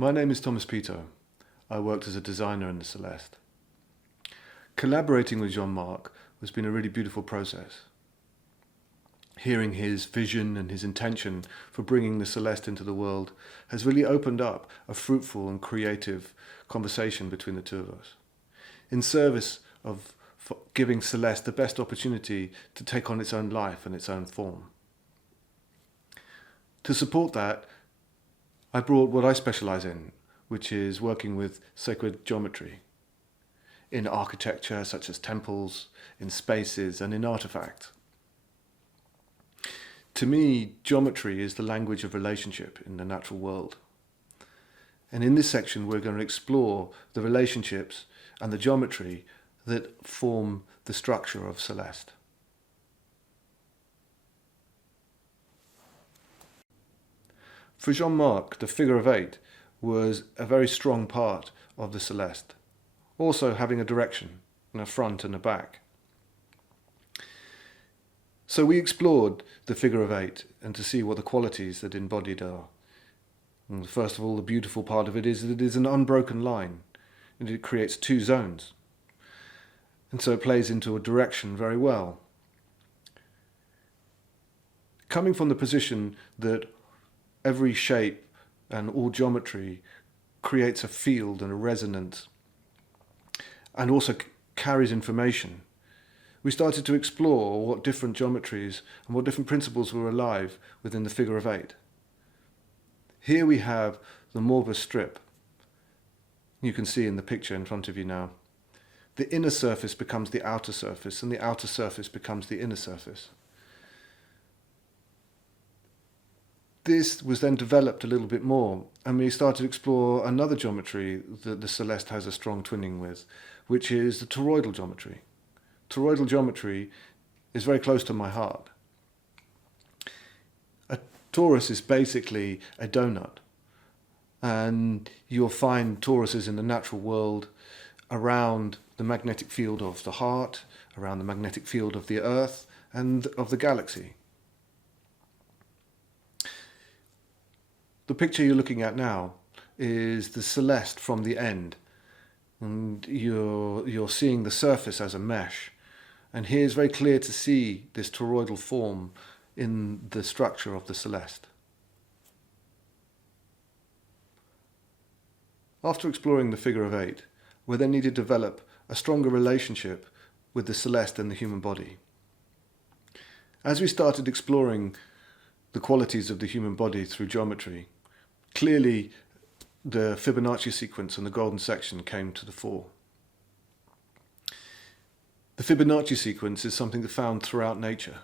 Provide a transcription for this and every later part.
My name is Thomas Pito. I worked as a designer in the Celeste. Collaborating with Jean-Marc has been a really beautiful process. Hearing his vision and his intention for bringing the Celeste into the world has really opened up a fruitful and creative conversation between the two of us, in service of giving Celeste the best opportunity to take on its own life and its own form. To support that, I brought what I specialize in, which is working with sacred geometry, in architecture such as temples, in spaces and in artifacts. To me, geometry is the language of relationship in the natural world. And in this section, we're going to explore the relationships and the geometry that form the structure of Celeste. For Jean-Marc, the figure of 8 was a very strong part of the Celeste, also having a direction, and a front and a back. So we explored the figure of 8 and to see what the qualities that embodied are. And first of all, the beautiful part of it is that it is an unbroken line, and it creates two zones. And so it plays into a direction very well. Coming from the position that every shape and all geometry creates a field and a resonance, and also carries information, we started to explore what different geometries and what different principles were alive within the figure of 8. Here we have the Morpher strip. You can see in the picture in front of you now. The inner surface becomes the outer surface, and the outer surface becomes the inner surface. This was then developed a little bit more, and we started to explore another geometry that the Celeste has a strong twinning with, which is the toroidal geometry. Toroidal geometry is very close to my heart. A torus is basically a donut, and you'll find toruses in the natural world around the magnetic field of the heart, around the magnetic field of the Earth and of the galaxy. The picture you're looking at now is the Celeste from the end, and you're seeing the surface as a mesh. And here it's very clear to see this toroidal form in the structure of the Celeste. After exploring the figure of 8, we then need to develop a stronger relationship with the Celeste and the human body. As we started exploring the qualities of the human body through geometry, clearly the Fibonacci sequence and the golden section came to the fore. The Fibonacci sequence is something that's found throughout nature.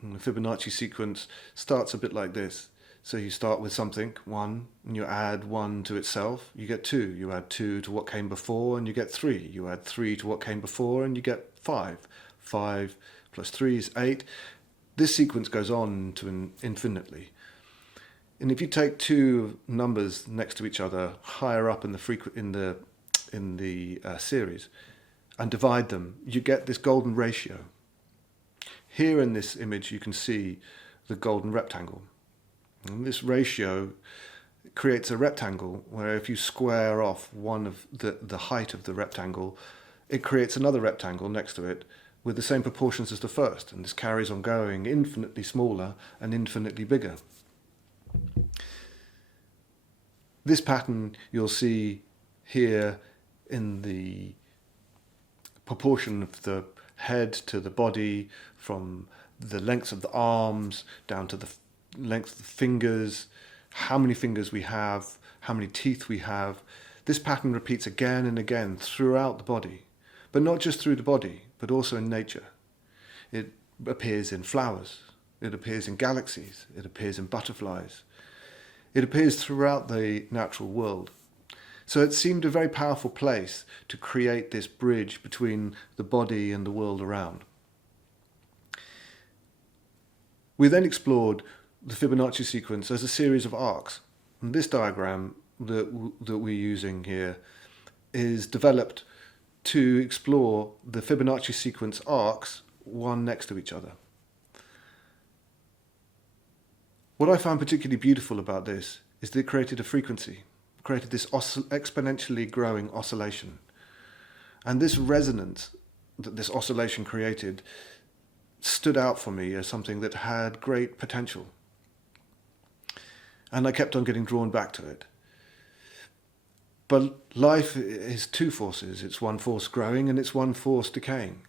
And the Fibonacci sequence starts a bit like this. So you start with something, 1, and you add 1 to itself, you get 2. You add 2 to what came before, and you get 3. You add 3 to what came before, and you get 5. 5 plus 3 is 8. This sequence goes on to infinitely. And if you take two numbers next to each other, higher up in the series, and divide them, you get this golden ratio. Here in this image, you can see the golden rectangle. And this ratio creates a rectangle where if you square off one of the height of the rectangle, it creates another rectangle next to it with the same proportions as the first. And this carries on going infinitely smaller and infinitely bigger. This pattern you'll see here in the proportion of the head to the body, from the length of the arms down to the length of the fingers, how many fingers we have, how many teeth we have. This pattern repeats again and again throughout the body, but not just through the body, but also in nature. It appears in flowers, it appears in galaxies, it appears in butterflies. It appears throughout the natural world. So it seemed a very powerful place to create this bridge between the body and the world around. We then explored the Fibonacci sequence as a series of arcs. And this diagram that we're using here is developed to explore the Fibonacci sequence arcs, one next to each other. What I found particularly beautiful about this is that it created a frequency. created this exponentially growing oscillation. And this resonance that this oscillation created stood out for me as something that had great potential. And I kept on getting drawn back to it. But life is two forces. It's one force growing and it's one force decaying.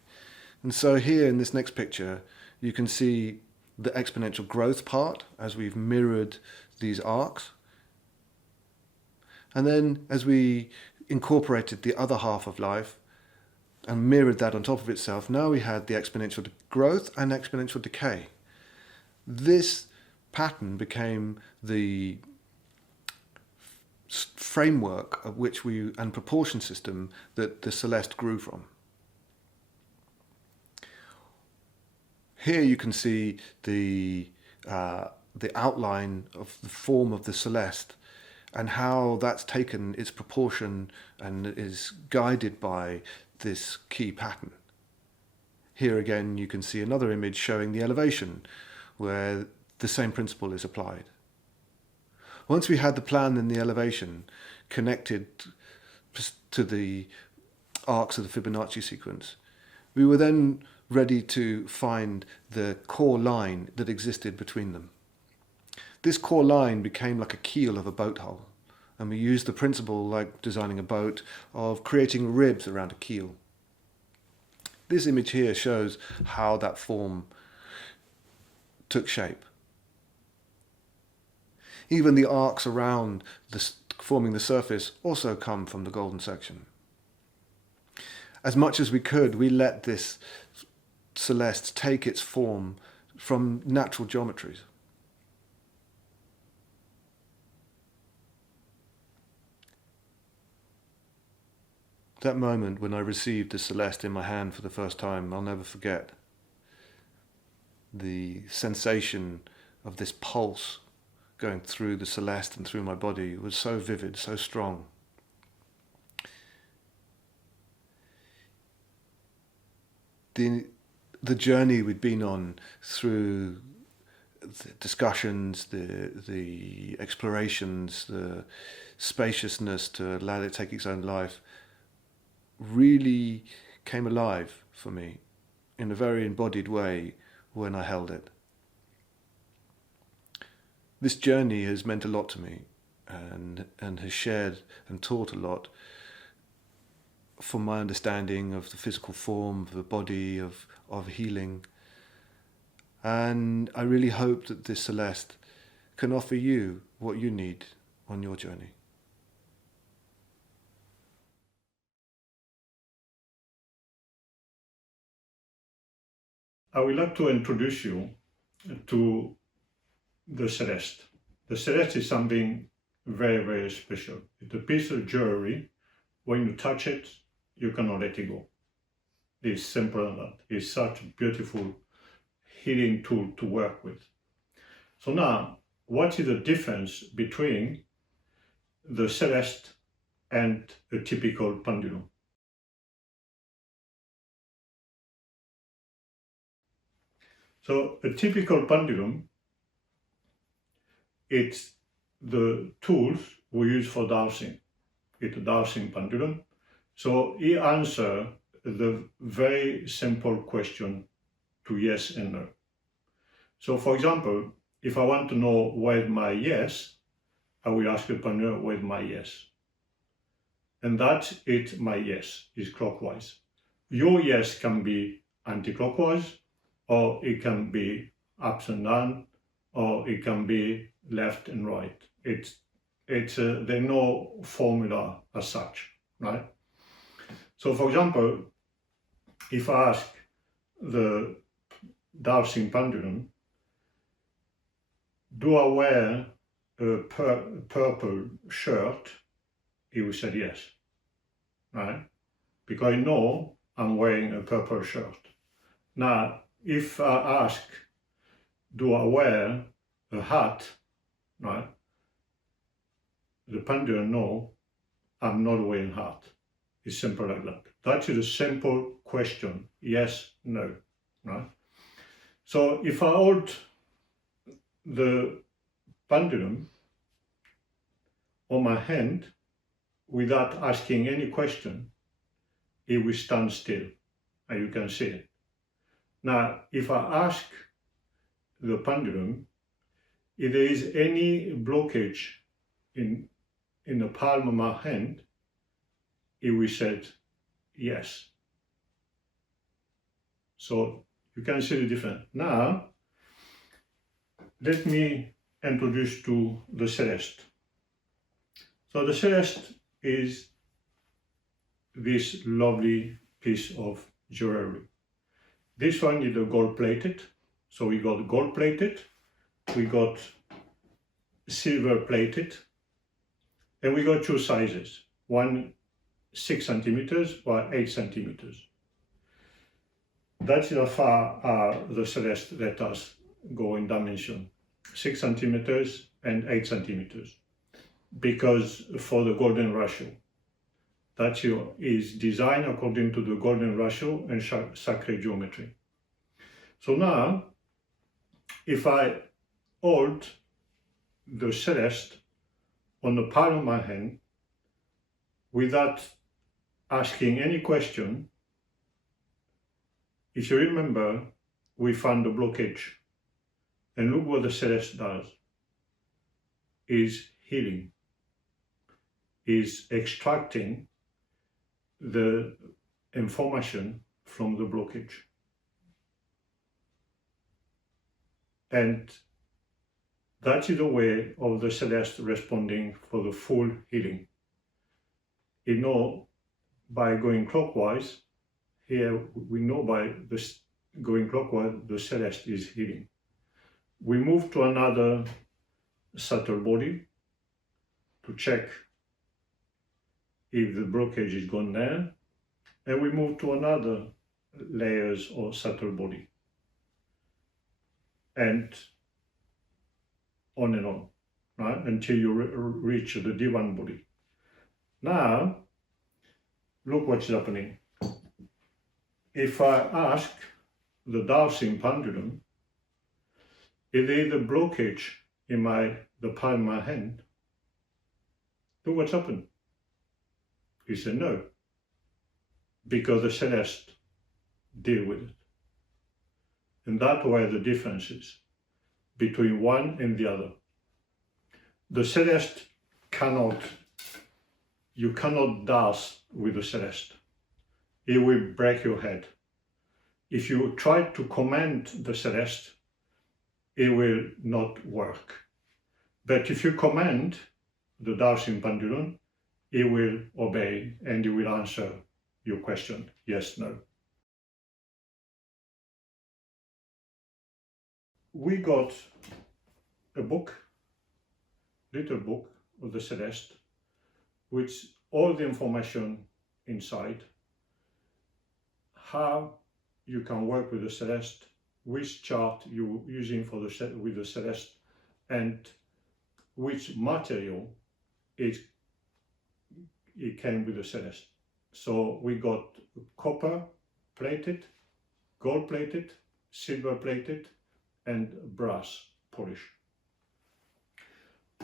And so here in this next picture, you can see the exponential growth part as we've mirrored these arcs. And then as we incorporated the other half of life and mirrored that on top of itself, now we had the exponential growth and exponential decay. This pattern became the framework of which and proportion system that the Celeste grew from. Here you can see the outline of the form of the Celeste and how that's taken its proportion and is guided by this key pattern. Here again you can see another image showing the elevation where the same principle is applied. Once we had the plan and the elevation connected to the arcs of the Fibonacci sequence, we were then ready to find the core line that existed between them. This core line became like a keel of a boat hull, and we used the principle, like designing a boat, of creating ribs around a keel. This image here shows how that form took shape. Even the arcs around forming the surface also come from the golden section. As much as we could, we let this Celeste take its form from natural geometries. That moment when I received the Celeste in my hand for the first time, I'll never forget. The sensation of this pulse going through the Celeste and through my body was so vivid, so strong. The journey we'd been on through the discussions, the explorations, the spaciousness to allow it to take its own life really came alive for me in a very embodied way when I held it. This journey has meant a lot to me and has shared and taught a lot for my understanding of the physical form, of the body, of healing. And I really hope that this Celeste can offer you what you need on your journey. I would like to introduce you to the Celeste. The Celeste is something very, very special. It's a piece of jewelry. When you touch it, you cannot let it go. It's simple as that. It's such a beautiful healing tool to work with. So now, what is the difference between the Celeste and a typical pendulum? So a typical pendulum, it's the tools we use for dowsing. It's a dowsing pendulum. So it answers the very simple question to yes and no. So for example, if I want to know where's my yes, I will ask the pendulum where's my yes. And that's it, my yes is clockwise. Your yes can be anti-clockwise, or it can be ups and down, or it can be left and right. There's no formula as such, right? So for example, if I ask the dowsing pendulum, do I wear a purple shirt? He will say yes, right? Because I know I'm wearing a purple shirt. Now, if I ask, do I wear a hat, right? The pendulum knows I'm not wearing a hat. It's simple like that. That is a simple question, yes, no, right? So if I hold the pendulum on my hand without asking any question, it will stand still, and you can see it. Now, if I ask the pendulum if there is any blockage in the palm of my hand, it will say yes. So you can see the difference. Now, let me introduce to the Celeste. So the Celeste is this lovely piece of jewelry. This one is a gold plated. So we got gold plated, we got silver plated, and we got two sizes. One 6 centimeters or 8 centimeters. That's how far the Celeste let us go in dimension. 6 centimeters and 8 centimeters. Because for the golden ratio. That is designed according to the golden ratio and sacred geometry. So now, if I hold the Celeste on the palm of my hand without asking any question, if you remember, we found the blockage. And look what the Celeste does. Is healing. Is extracting the information from the blockage. And that is the way of the Celeste responding for the full healing. You know, by going clockwise, here we know by this going clockwise, the Celeste is healing. We move to another subtle body to check if the blockage is gone there, and we move to another layers or subtle body, and on, right, until you reach the D1 body. Now, look what's happening. If I ask the dowsing pendulum, if there is a blockage in the palm of my hand, look what's happened. He said no, because the Celeste deal with it. And that's where the difference is between one and the other. The Celeste you cannot dance with the Celeste. It will break your head. If you try to command the Celeste, it will not work. But if you command the dowsing pendulum, it will obey and it will answer your question, yes, no. We got a book, little book of the Celeste, with all the information inside, how you can work with the Celeste, which chart you're using for with the Celeste, and which material it came with the Celeste. So we got copper plated, gold plated, silver plated, and brass polish.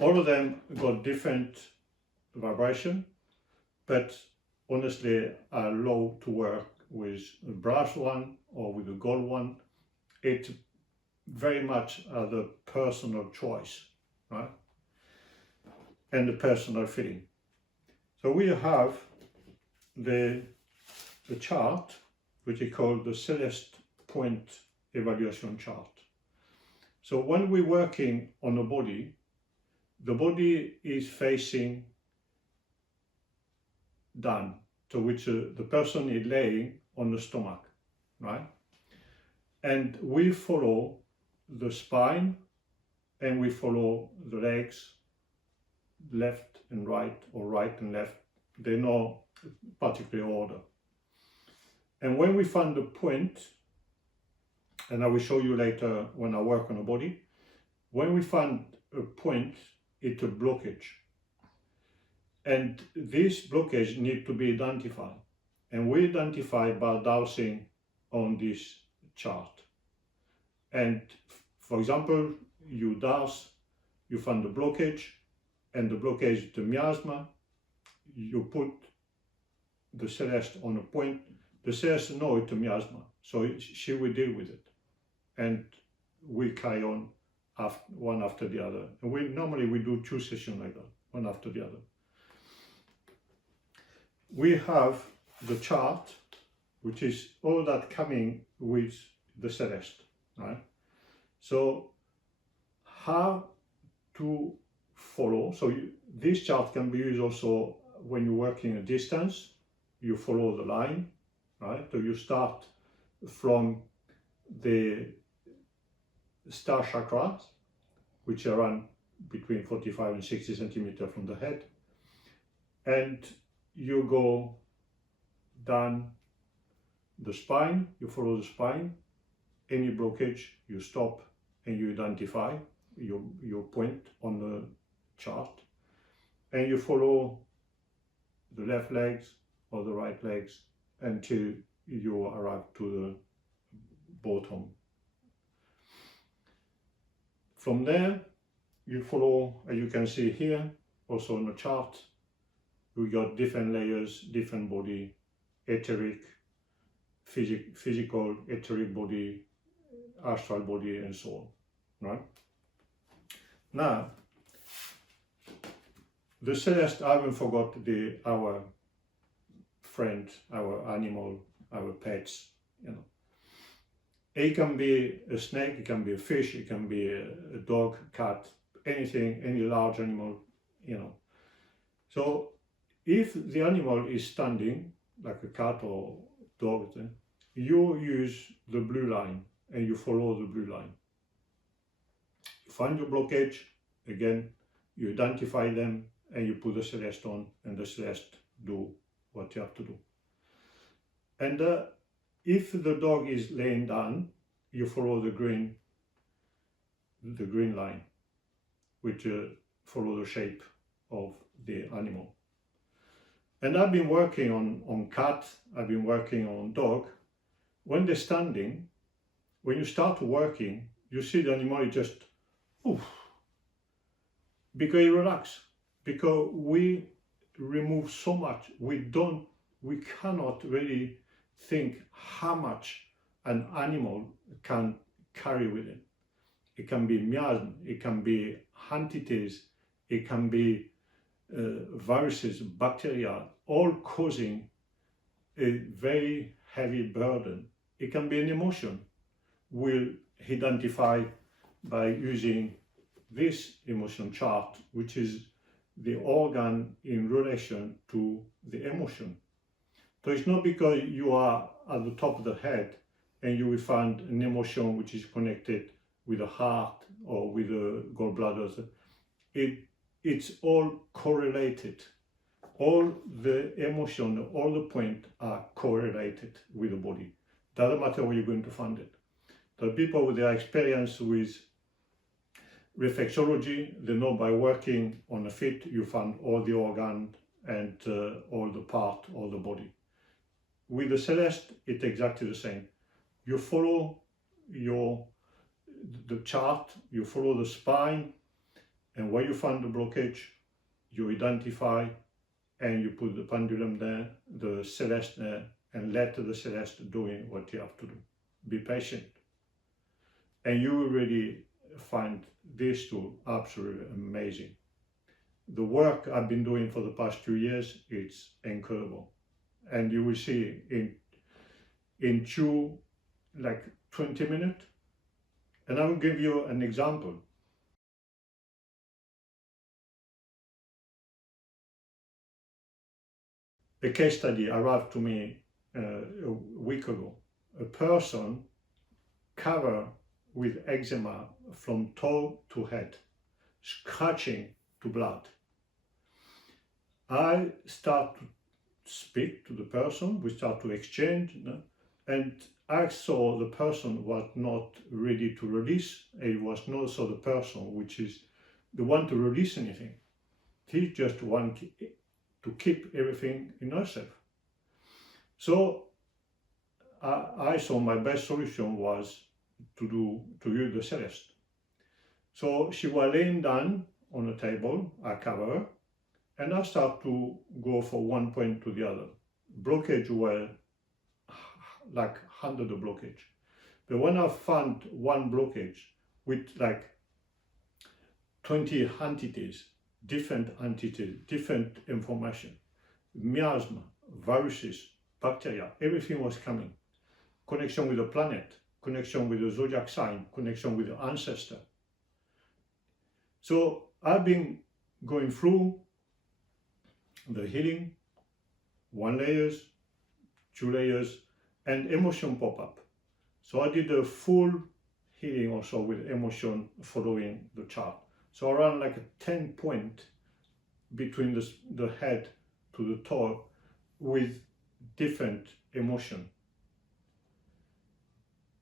All of them got different vibration, but honestly I love to work with the brass one or with the gold one. It very much the personal choice, right? And the personal feeling. So we have the chart, which is called the Celeste point evaluation chart. So when we're working on a body, the body is facing down, to which the person is laying on the stomach, right? And we follow the spine and we follow the legs, left and right or right and left. They're no particular order. And when we find the point, and I will show you later when I work on a body, when we find a point, it's a blockage. And this blockage needs to be identified. And we identify by dowsing on this chart. And for example, you douse, you find the blockage, and the blockage, the miasma, you put the Celeste on a point. The Celeste knows it's a miasma, so she will deal with it. And we carry on one after the other. And normally we do 2 sessions like that, one after the other. We have the chart, which is all that coming with the Celeste, right? So how to follow, so this chart can be used also when you're working a distance. You follow the line, right? So you start from the star chakras, which are run between 45 and 60 centimeters from the head, and you go down the spine, you follow the spine. Any blockage, you stop and you identify your point on the chart, and you follow the left legs or the right legs until you arrive to the bottom. From there, you follow, as you can see here, also on the chart, we got different layers, different body, etheric, physical, etheric body, astral body, and so on, right? Now, the Celeste, I haven't forgot our friend, our animal, our pets, you know. It can be a snake, it can be a fish, it can be a dog, cat, anything, any large animal, you know. So if the animal is standing, like a cat or dog, you use the blue line and you follow the blue line. You find your blockage, again, you identify them and you put the Celeste on, and the Celeste do what you have to do. And if the dog is laying down, you follow the green line, which follow the shape of the animal. And I've been working on cat, I've been working on dog. When they're standing, when you start working, you see the animal is just, oof, because you relax, because we remove so much, we cannot really think how much an animal can carry with it. It can be miasm, it can be entities, it can be viruses, bacteria, all causing a very heavy burden. It can be an emotion. We'll identify by using this emotion chart, which is the organ in relation to the emotion. So it's not because you are at the top of the head and you will find an emotion which is connected with the heart or with the gallbladder. It's all correlated. All the emotion, all the points are correlated with the body. Doesn't matter where you're going to find it. The people with their experience with reflexology, they know by working on the feet, you find all the organs and all the part, all the body. With the Celeste, it's exactly the same. You follow the chart, you follow the spine, and where you find the blockage, you identify and you put the pendulum there, the Celeste there, and let the Celeste doing what you have to do. Be patient. And you will really find this tool absolutely amazing. The work I've been doing for the past 2 years, it's incredible. And you will see in 20 minutes, and I will give you an example. A case study arrived to me a week ago. A person covered with eczema from toe to head, scratching to blood. I start to speak to the person, we start to exchange, and I saw the person was not ready to release. It was not so the person which is the one to release anything. He just wants to keep everything in herself. So I saw my best solution was to use the Celeste. So she was laying down on a table, I cover, and I start to go from one point to the other. Blockage were like hundreds of blockage. But when I found one blockage with like 20 entities, different information, miasma, viruses, bacteria, everything was coming. Connection with the planet, connection with the zodiac sign, connection with the ancestor. So I've been going through the healing, 1 layers, 2 layers, and emotion pop up. So I did a full healing also with emotion following the chart. So around like a 10 point between the head to the toe with different emotion.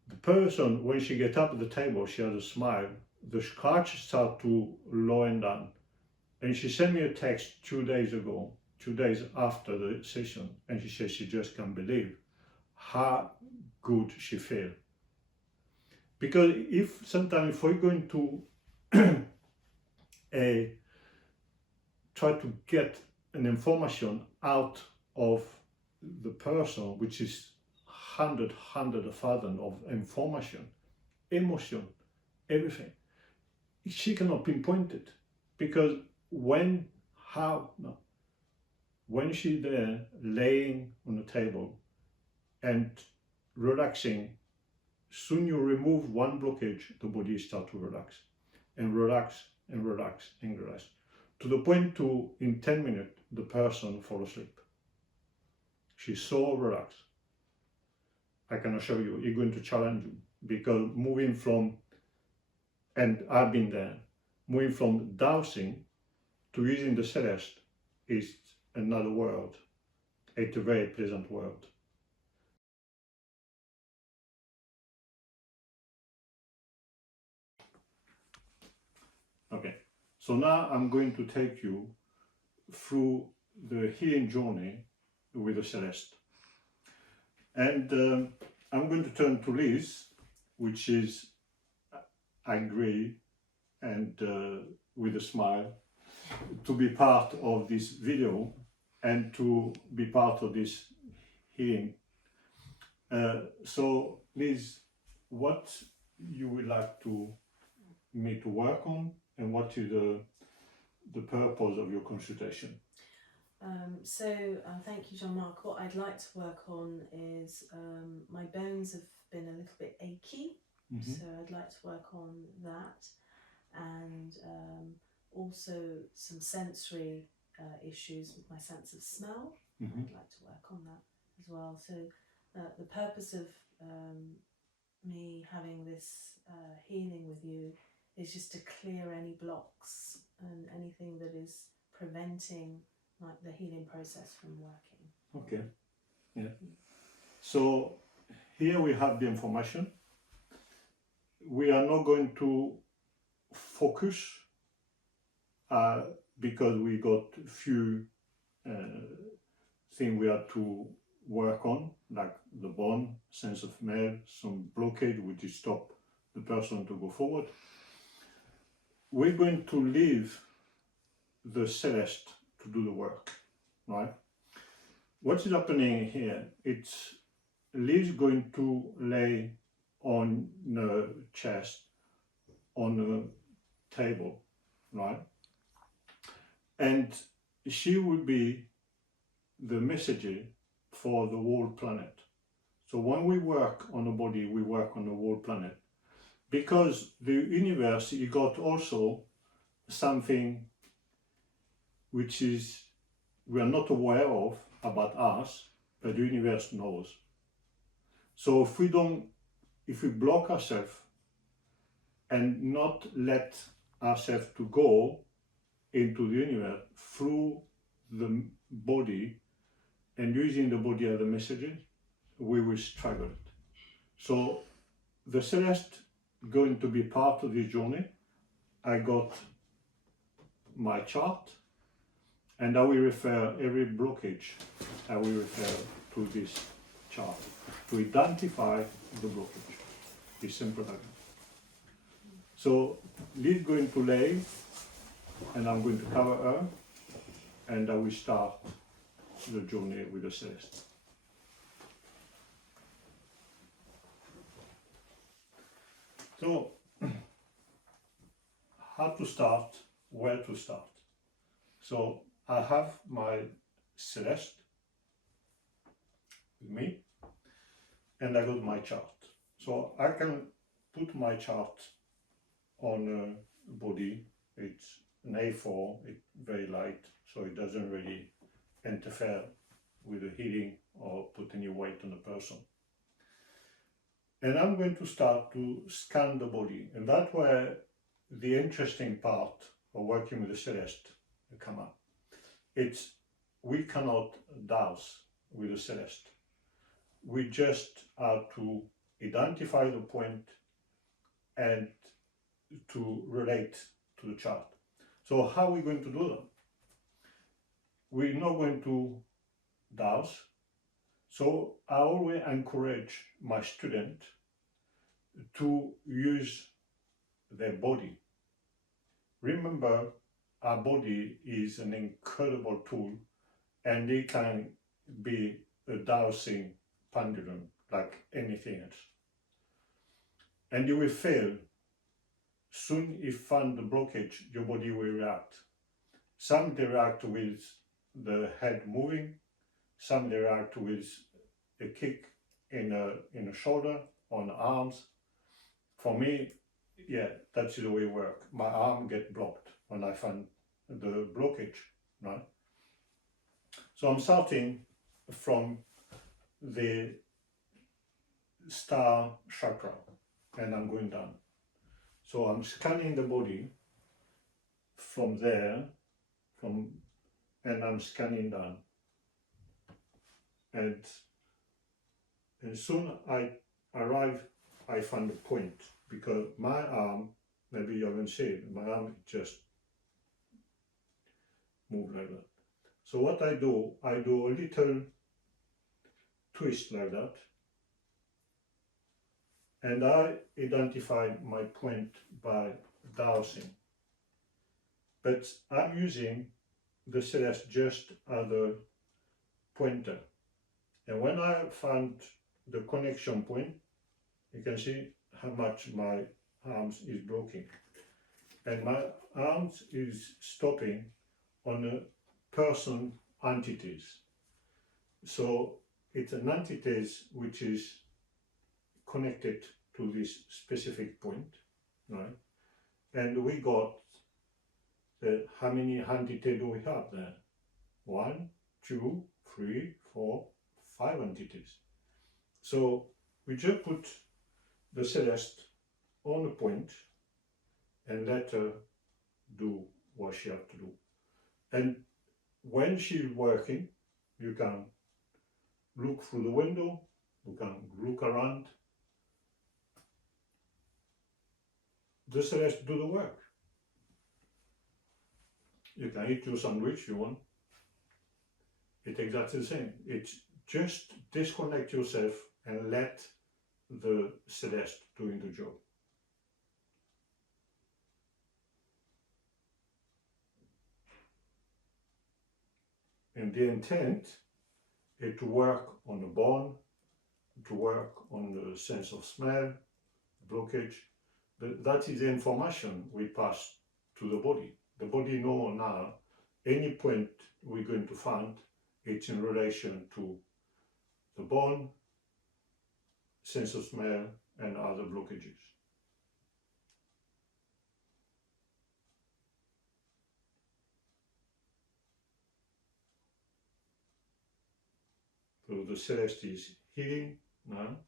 The person, when she gets up at the table, she has a smile. The scratch start to lower down. And she sent me a text 2 days ago, 2 days after the session, and she says she just can't believe how good she feels. Because if we're going to try to get an information out of the person, which is hundred of thousands of information, emotion, everything, she cannot pinpoint it. Because when she's there laying on the table and relaxing, soon you remove one blockage, the body starts to relax and relax and relax and relax, to the point to in 10 minutes the person falls asleep. She's so relaxed. I can assure you, it's going to challenge you, because moving from, and I've been there, moving from dowsing to using the Celest is another world. It's a very pleasant world. Okay, so now I'm going to take you through the healing journey with the Celeste. And I'm going to turn to Liz, which is angry and with a smile, to be part of this video and to be part of this healing. So Liz, what you would like me to work on, and what is the purpose of your consultation? Thank you, Jean-Marc. What I'd like to work on is my bones have been a little bit achy, so I'd like to work on that, and also some sensory issues with my sense of smell. I'd like to work on that as well. So the purpose of me having this healing with you is just to clear any blocks and anything that is preventing like the healing process from working. Okay, yeah. So here we have the information. We are not going to focus because we got few things we have to work on, like the bone, sense of smell, some blockage which is stop the person to go forward. We're going to leave the Celeste to do the work, right? What is happening here? It's Liz going to lay on the chest on the table, right? And she will be the messenger for the whole planet. So when we work on a body, we work on the whole planet, because the universe, you got also something which is we are not aware of about us, but the universe knows. So if we block ourselves and not let ourselves to go into the universe through the body and using the body as a messenger, we will struggle it. So the Celeste going to be part of this journey. I got my chart, and I will refer every blockage, I will refer to this chart to identify the blockage. It's simple like that. So Liz going to lay and I'm going to cover her, and I will start the journey with the Celeste. So, how to start, where to start. So, I have my Celeste with me, and I got my chart. So, I can put my chart on a body. It's an A4, it's very light, so it doesn't really interfere with the healing or put any weight on the person. And I'm going to start to scan the body, and that's where the interesting part of working with the Celeste come up. It's we cannot dowse with the Celeste. We just have to identify the point and to relate to the chart. So how are we going to do that? We're not going to dowse. So I always encourage my student to use their body. Remember, our body is an incredible tool, and it can be a dowsing pendulum like anything else. And you will fail. Soon if you find the blockage, your body will react. Some they react with the head moving, some they react with a kick in a shoulder, on the arms. For me, yeah, that's the way it works. My arm gets blocked when I find the blockage, right? So I'm starting from the star chakra, and I'm going down. So I'm scanning the body from there, and I'm scanning down. And soon I arrive, I find a point, because my arm, maybe you haven't seen it, my arm just move like that. So what I do a little twist like that, and I identify my point by dowsing. But I'm using the Celeste just as a pointer. And when I find the connection point, you can see how much my arms is blocking. And my arms is stopping on a person entities. So it's an entities which is connected to this specific point, right? And we got how many entities do we have there? 1, 2, 3, 4, 5 entities. So we just put the Celeste on a point and let her do what she has to do. And when she's working, you can look through the window, you can look around. The Celeste do the work. You can eat your sandwich if you want. It's exactly the same. It's just disconnect yourself and let the Celeste doing the job. And the intent is to work on the bone, to work on the sense of smell, blockage. But that is the information we pass to the body. The body knows now any point we're going to find, it's in relation to the bone, sense of smell, and other blockages. So the Celeste is healing now.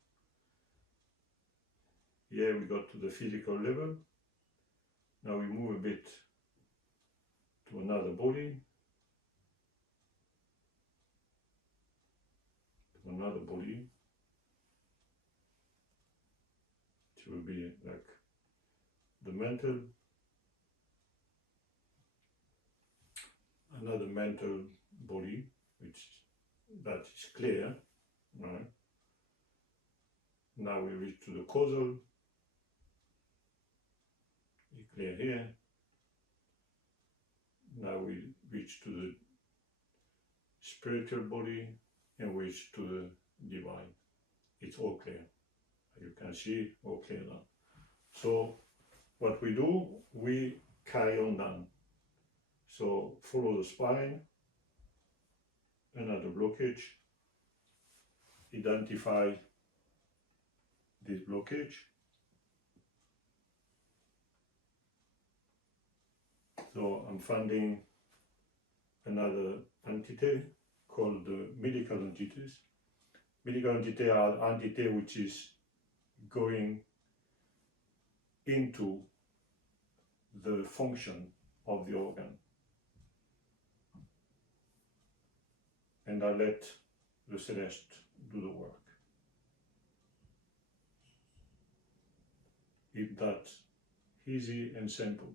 Here we got to the physical level. Now we move a bit to another body, to another body. It will be like the mental, another mental body, which that is clear, right? Now we reach to the causal, it's clear here. Now we reach to the spiritual body and reach to the divine. It's all clear. You can see all clear now. So what we do, we carry on down. So follow the spine, another blockage, identify this blockage. So I'm finding another entity called the medical entities. Medical entity are entity which is going into the function of the organ. And I let the Celeste do the work. If that's easy and simple.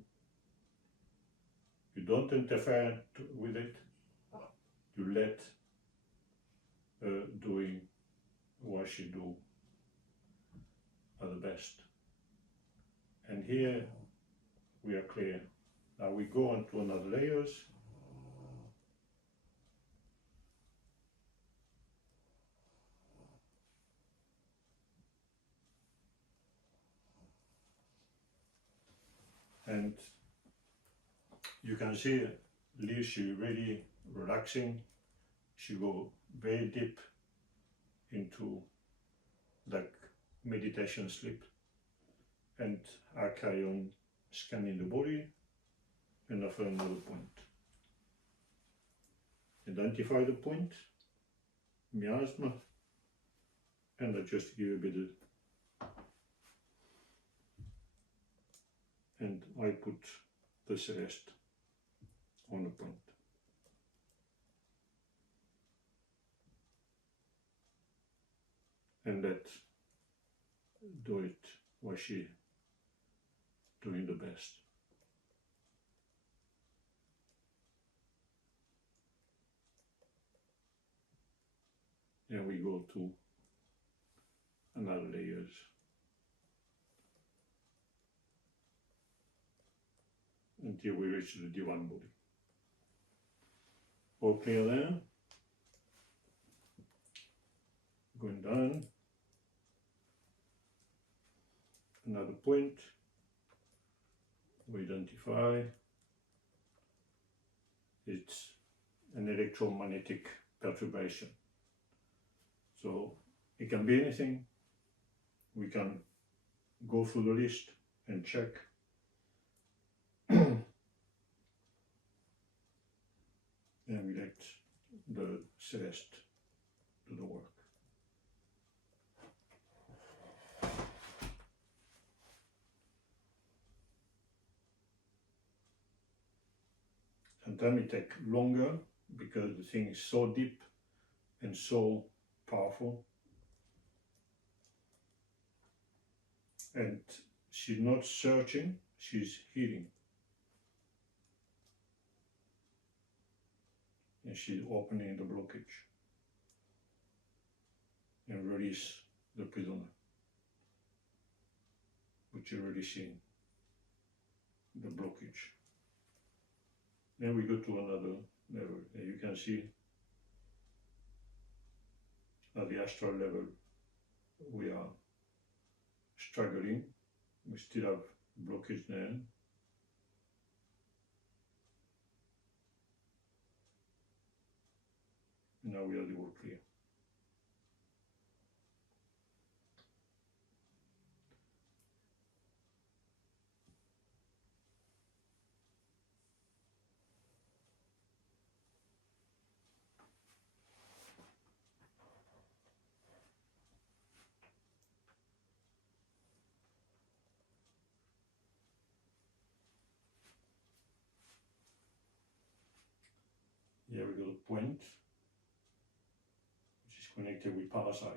You don't interfere with it, you let her doing what she do at the best. And here we are clear. Now we go on to another layers. And you can see Liz, she really relaxing. She go very deep into like meditation sleep. And I carry on scanning the body and I find another point. Identify the point, miasma, and I just give a bit of, and I put the Celeste on the point. And let do it what she doing the best. And we go to another layers. Until we reach the divine body. All clear there. Going down. Another point. We identify. It's an electromagnetic perturbation. So it can be anything. We can go through the list and check. And we let the Celeste do the work. Sometimes it takes longer because the thing is so deep and so powerful. And she's not searching, she's healing. And she's opening the blockage and release the prisoner, which you're releasing the blockage. Then we go to another level, and you can see at the astral level we are struggling. We still have blockage there. Now we are the all clear. Here we got a point which is connected with parasite.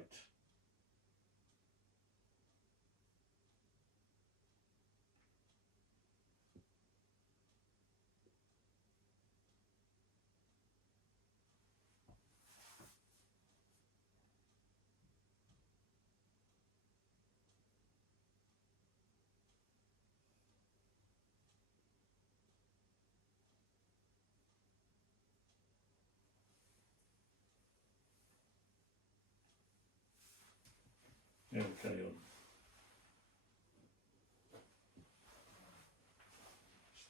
and carry on.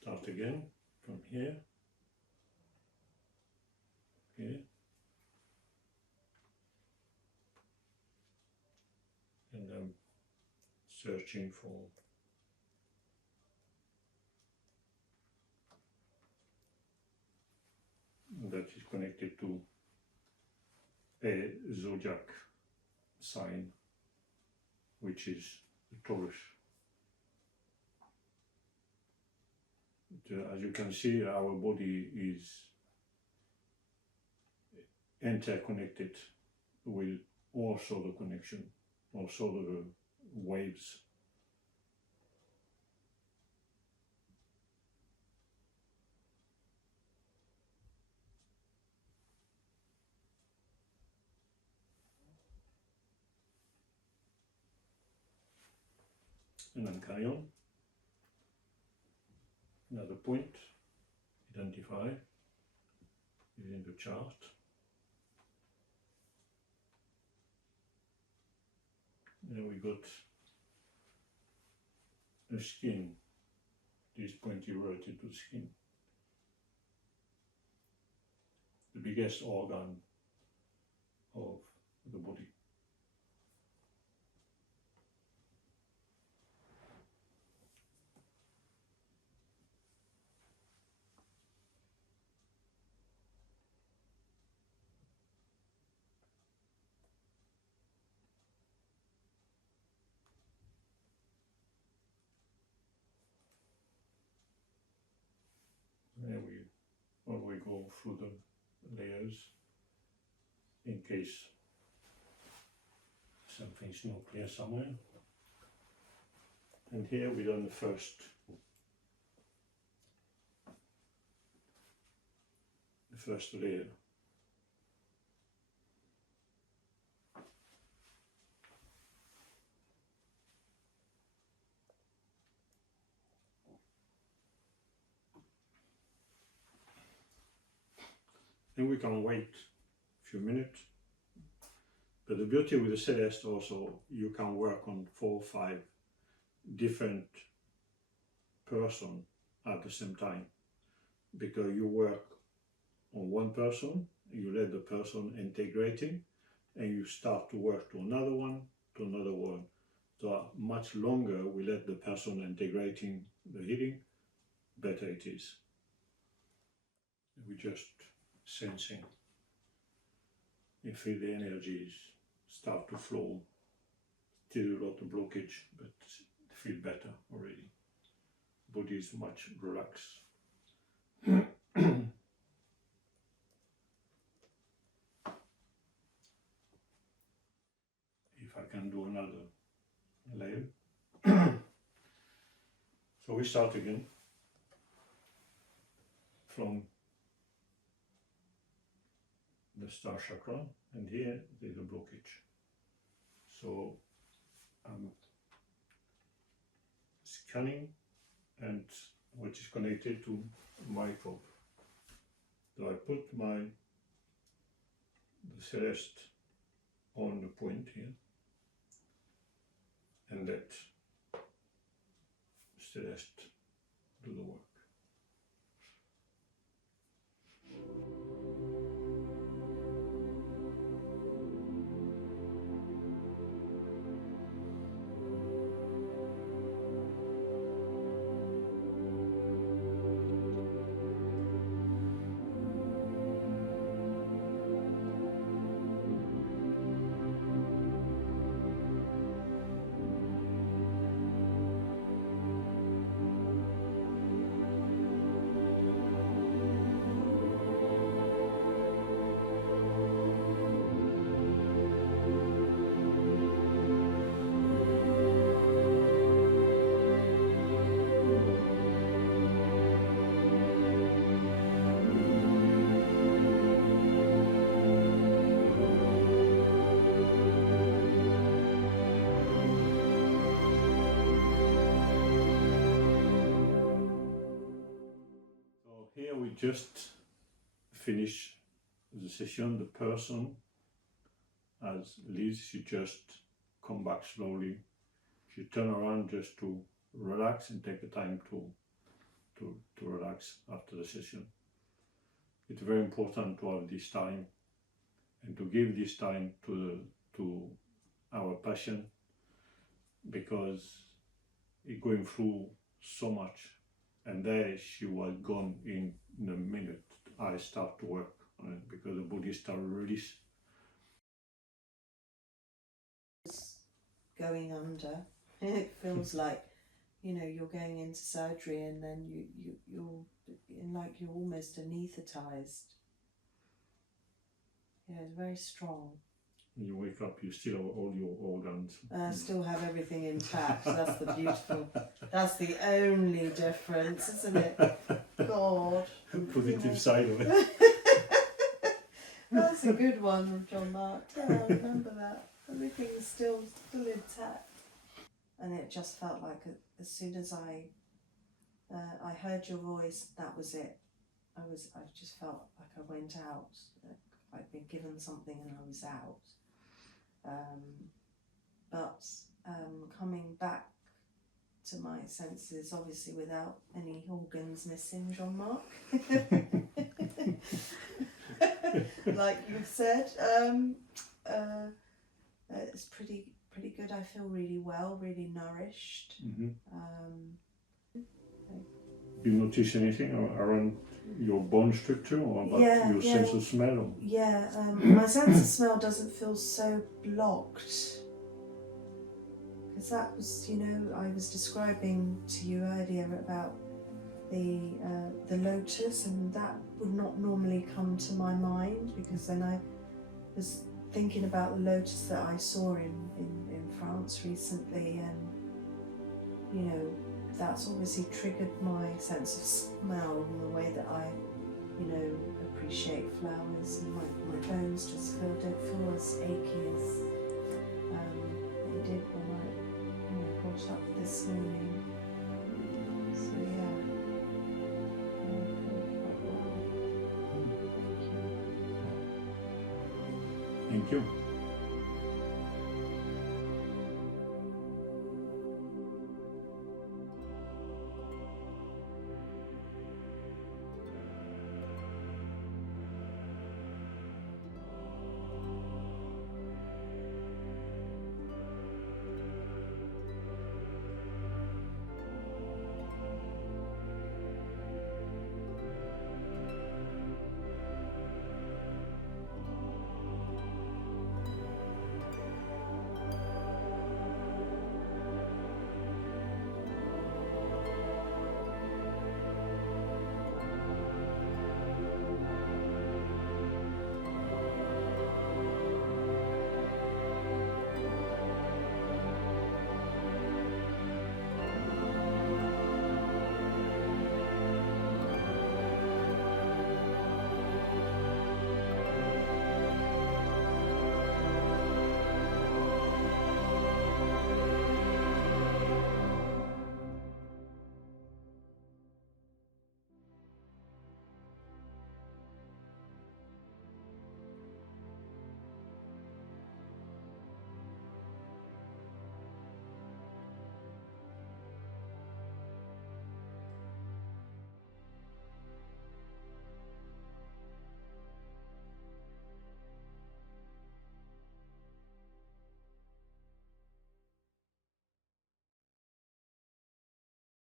Start again from here. Okay. And I'm searching for that is connected to a zodiac sign, which is the Taurus. As you can see, our body is interconnected with all solar connection, all solar waves. And then carry on. Another point, identify, using the chart. There we got the skin, this pointy related to the skin. The biggest organ of the body. When we go through the layers, in case something's not clear somewhere. And here we done the first layer. And we can wait a few minutes. But the beauty with the Celeste also, you can work on 4 or 5 different person at the same time, because you work on one person, you let the person integrating, and you start to work to another one, So much longer we let the person integrating the healing, better it is. We just sensing. You feel the energies start to flow. Still a lot of blockage, but feel better already. Body is much relaxed. If I can do another layer. So we start again from the star chakra, and here there's a blockage. So I'm scanning and what is connected to my probe. So I put the Celeste on the point here and let Celeste do the work. Here we just finish the session. The person as leads, she just come back slowly. You turn around just to relax and take the time to relax after the session. It's very important to have this time and to give this time to our patient, because he's going through so much, and there she was gone in a minute. I start to work on it because the body start to release. Going under, it feels like, you know, you're going into surgery and then you're like you're almost anaesthetized. Yeah, it's very strong. When you wake up, you still have all your organs. Still have everything intact. That's the beautiful. That's the only difference, isn't it? God. Positive side of it. That's a good one, Jean-Marc. Yeah, I remember that. Everything's still intact. And it just felt like as soon as I heard your voice, that was it. I just felt like I went out. Like I'd been given something and I was out. But coming back to my senses, obviously without any organs missing, Jean-Marc. Like you've said, it's pretty good. I feel really well, really nourished. You notice anything around your bone structure or about your sense of smell? Yeah, my sense of smell doesn't feel so blocked. Because that was, you know, I was describing to you earlier about the lotus, and that would not normally come to my mind, because then I was thinking about the lotus that I saw in France recently, and you know, that's obviously triggered my sense of smell and the way that I, you know, appreciate flowers, and my bones just don't feel as achy as they did when I, you know, got up this morning. So yeah, I feel quite well. Thank you.